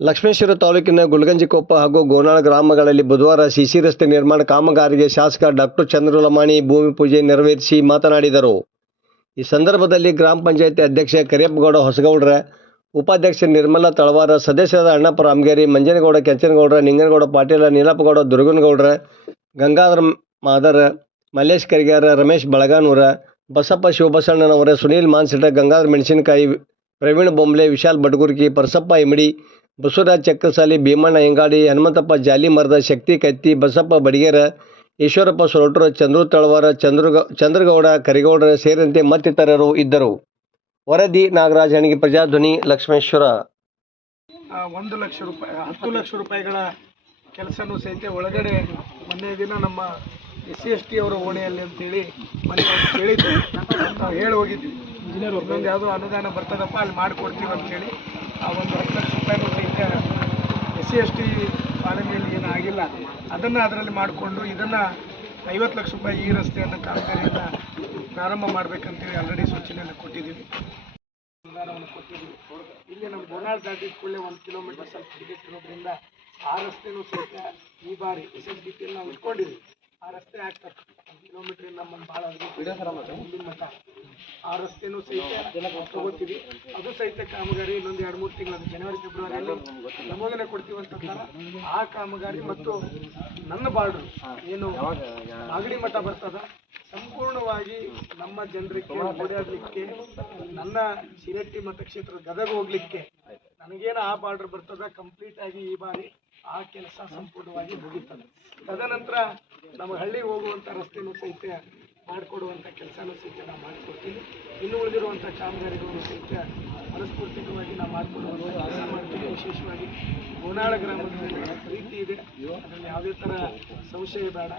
ಲಕ್ಷ್ಮೇಶ್ವರ ತಾಲೂಕಿನ ಗುಲ್ಗಂಜಿಕೊಪ್ಪ ಹಾಗೂ ಗೋನಾಳ ಗ್ರಾಮಗಳಲ್ಲಿ ಬುಧವಾರ ಸಿಸಿ ರಸ್ತೆ ನಿರ್ಮಾಣ ಕಾಮಗಾರಿಗೆ ಶಾಸಕ ಡಾಕ್ಟರ್ ಚಂದ್ರು ಲಮಾಣಿ ಭೂಮಿ ಪೂಜೆ ನೆರವೇರಿಸಿ ಮಾತನಾಡಿದರು. ಈ ಸಂದರ್ಭದಲ್ಲಿ ಗ್ರಾಮ ಪಂಚಾಯಿತಿ ಅಧ್ಯಕ್ಷ ಕರಿಯಪ್ಪಗೌಡ ಹೊಸಗೌಡ್ರ, ಉಪಾಧ್ಯಕ್ಷ ನಿರ್ಮಲಾ ತಳವಾರ, ಸದಸ್ಯರಾದ ಅಣ್ಣಪ್ಪ ರಾಮಗೇರಿ, ಮಂಜನಗೌಡ ಕೆಂಚನಗೌಡ್ರ, ನಿಂಗನಗೌಡ ಪಾಟೀಲ, ನೀಲಪ್ಪಗೌಡ ದುರ್ಗನಗೌಡ್ರ, ಗಂಗಾಧರ ಮಾದರ, ಮಲ್ಲೇಶ್ ಕರಿಗಾರ, ರಮೇಶ್ ಬಳಗಾನೂರ, ಬಸಪ್ಪ ಶಿವಬಸಣ್ಣನವರ, ಸುನೀಲ್ ಮಾನ್ಸಿಟ, ಗಂಗಾಧರ ಮೆಣಸಿನಕಾಯಿ, ಪ್ರವೀಣ್ ಬೊಂಬ್ಲೆ, ವಿಶಾಲ್ ಬಡಗುರ್ಕಿ, ಪರಸಪ್ಪ ಇಮಡಿ, ಬಸವರಾಜ್ ಚಕ್ಕಸಾಲಿ, ಭೀಮಣ್ಣ ಎಂಗಾಡಿ, ಹನುಮಂತಪ್ಪ ಜಾಲಿಮರದ, ಶಕ್ತಿ ಕತ್ತಿ, ಬಸಪ್ಪ ಬಡಿಗೇರ, ಈಶ್ವರಪ್ಪ ಸೊರಟೂರ, ಚಂದ್ರು ತಳವಾರ, ಚಂದ್ರಗೌಡ ಕರಿಗೌಡರ ಸೇರಿದಂತೆ ಮತ್ತಿತರರು ಇದ್ದರು. ವರದಿ ನಾಗರಾಜ್ ಹಣಗಿ, ಪ್ರಜಾಧ್ವನಿ, ಲಕ್ಷ್ಮೇಶ್ವರ. 1 ಲಕ್ಷ ರೂಪಾಯಿ 10 ಲಕ್ಷ ರೂಪಾಯಿಗಳ ಕೆಲಸನೂ ಸಹಿತ ಒಳಗಡೆ ಮೊನ್ನೆ ದಿನ ನಮ್ಮ SC/ST ಅವರ ಓಣೆಯಲ್ಲಿ ಅಂತೇಳಿ ಮೊನ್ನೆ ಕೇಳಿದ್ವಿ, ನಾವು ಹೇಳಿ ಹೋಗಿದ್ವಿ. ಇನ್ನೊಂದು ಯಾವುದೋ ಅನುದಾನ ಬರ್ತದಪ್ಪ ಅಲ್ಲಿ ಮಾಡಿಕೊಡ್ತೀವಿ ಅಂತೇಳಿ ಆ ಒಂದು 10 ಲಕ್ಷ ರೂಪಾಯಿನೂ ಸಹಿತ SC/ST ಪಾಲನೆಯಲ್ಲಿ ಏನೂ ಆಗಿಲ್ಲ, ಅದನ್ನು ಅದರಲ್ಲಿ ಮಾಡಿಕೊಂಡು ಇದನ್ನು 50 ಲಕ್ಷ ರೂಪಾಯಿ ಈ ರಸ್ತೆಯನ್ನು ಕಾಮಗಾರಿಯನ್ನು ಪ್ರಾರಂಭ ಮಾಡಬೇಕಂತೇಳಿ ಆಲ್ರೆಡಿ ಸೂಚನೆಯನ್ನು ಕೊಟ್ಟಿದ್ದೀವಿ, ಅನುದಾನವನ್ನು ಕೊಟ್ಟಿದ್ದೀವಿ. ಇಲ್ಲಿ ನಮ್ಮ ಗೋನಾಳ ದಾಟಿದ ಕೂಡಲೇ 1 ಕಿಲೋಮೀಟರ್ ಸ್ವಲ್ಪ ಟಿಕೆಟ್ ಇರೋದ್ರಿಂದ ಆ ರಸ್ತೆನೂ ಸಹಿತ ಈ ಬಾರಿ SSDPಯಲ್ಲಿ ನಾವು ಇಟ್ಕೊಂಡಿದ್ದೀವಿ. ಆ ರಸ್ತೆ ಆಗ್ತದೆ 1 ಕಿಲೋಮೀಟ್ರಿಂದ ನಮ್ಮನ್ನು ಭಾಳ ಮುಂದಿನ ಮಟ್ಟ ಆ ರಸ್ತೆನೂ ಸಹಿತ ತಗೋತೀವಿ. ಅದು ಸಹಿತ ಕಾಮಗಾರಿ ಇನ್ನೊಂದು 2-3 ತಿಂಗಳು, ಅದು ಜನವರಿ ಫೆಬ್ರವರಿಯಲ್ಲಿ ನಮೂದನೆ ಕೊಡ್ತೀವಿ ಅಂತಂತಾರೆ. ಆ ಕಾಮಗಾರಿ ಮತ್ತು ನನ್ನ ಬಾರ್ಡ್ರು ಏನು ಮಾಗಡಿ ಮಠ ಬರ್ತದ ಸಂಪೂರ್ಣವಾಗಿ ನಮ್ಮ ಜನರಿಗೆ ಓಡಾಡಲಿಕ್ಕೆ, ನನ್ನ ಶಿರಟ್ಟಿ ಮತಕ್ಷೇತ್ರ ಗದಗ ಹೋಗ್ಲಿಕ್ಕೆ ನನಗೇನು ಆ ಬಾರ್ಡರ್ ಬರ್ತದ ಕಂಪ್ಲೀಟ್ ಆಗಿ ಈ ಬಾರಿ ಆ ಕೆಲಸ ಸಂಪೂರ್ಣವಾಗಿ ಮುಗಿತದೆ. ತದನಂತರ ನಮ್ಮ ಹಳ್ಳಿಗೆ ಹೋಗುವಂಥ ರಸ್ತೆನೂ ಸಹಿತ ಮಾಡಿಕೊಡುವಂಥ ಕೆಲಸನೂ ಸಹಿತ ನಾವು ಮಾಡಿಕೊಡ್ತೀವಿ. ಇನ್ನು ಉಳಿದಿರುವಂಥ ಕಾಮಗಾರಿಗಳನ್ನು ಸಹಿತ ಮನಸ್ಫೂರ್ತಿಕವಾಗಿ ನಾವು ಮಾಡಿಕೊಡುವಂಥ ಕೆಲಸ ಮಾಡ್ತೀವಿ. ವಿಶೇಷವಾಗಿ ಗೋನಾಳ ಗ್ರಾಮದಲ್ಲಿ ಪ್ರೀತಿ ಇದೆ, ಅದರಲ್ಲಿ ಯಾವುದೇ ಥರ ಸಂಶಯ ಬೇಡ.